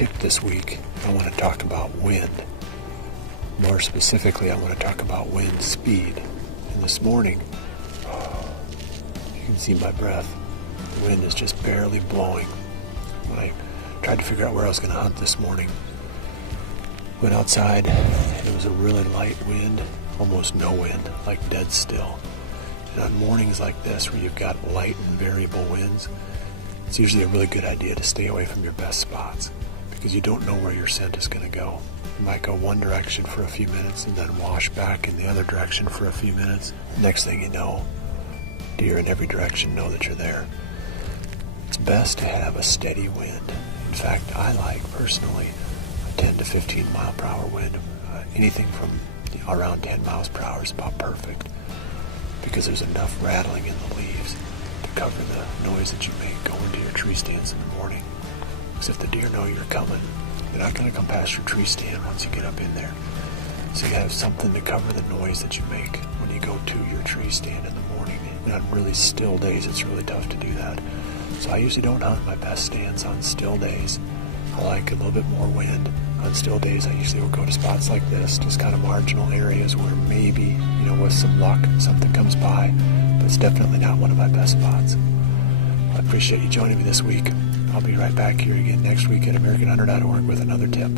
tip this week, I want to talk about wind. More specifically, I want to talk about wind speed. And this morning, you can see my breath. The wind is just barely blowing. When I tried to figure out where I was going to hunt this morning, went outside, and it was a really light wind, almost no wind, like dead still. And on mornings like this, where you've got light and variable winds, it's usually a really good idea to stay away from your best spots because you don't know where your scent is going to go. You might go one direction for a few minutes and then wash back in the other direction for a few minutes. Next thing you know, deer in every direction know that you're there. It's best to have a steady wind. In fact, I like personally a 10 to 15 mile per hour wind. Anything from around 10 miles per hour is about perfect because there's enough rattling in the leaves to cover the noise that you make going to your tree stands in the morning. Because if the deer know you're coming, they're not going to come past your tree stand once you get up in there. So you have something to cover the noise that you make when you go to your tree stand in the morning. And on really still days, it's really tough to do that. So I usually don't hunt my best stands on still days. I like a little bit more wind. On still days, I usually will go to spots like this, just kind of marginal areas where maybe, with some luck, something comes by, but it's definitely not one of my best spots. I appreciate you joining me this week. I'll be right back here again next week at AmericanHunter.org with another tip.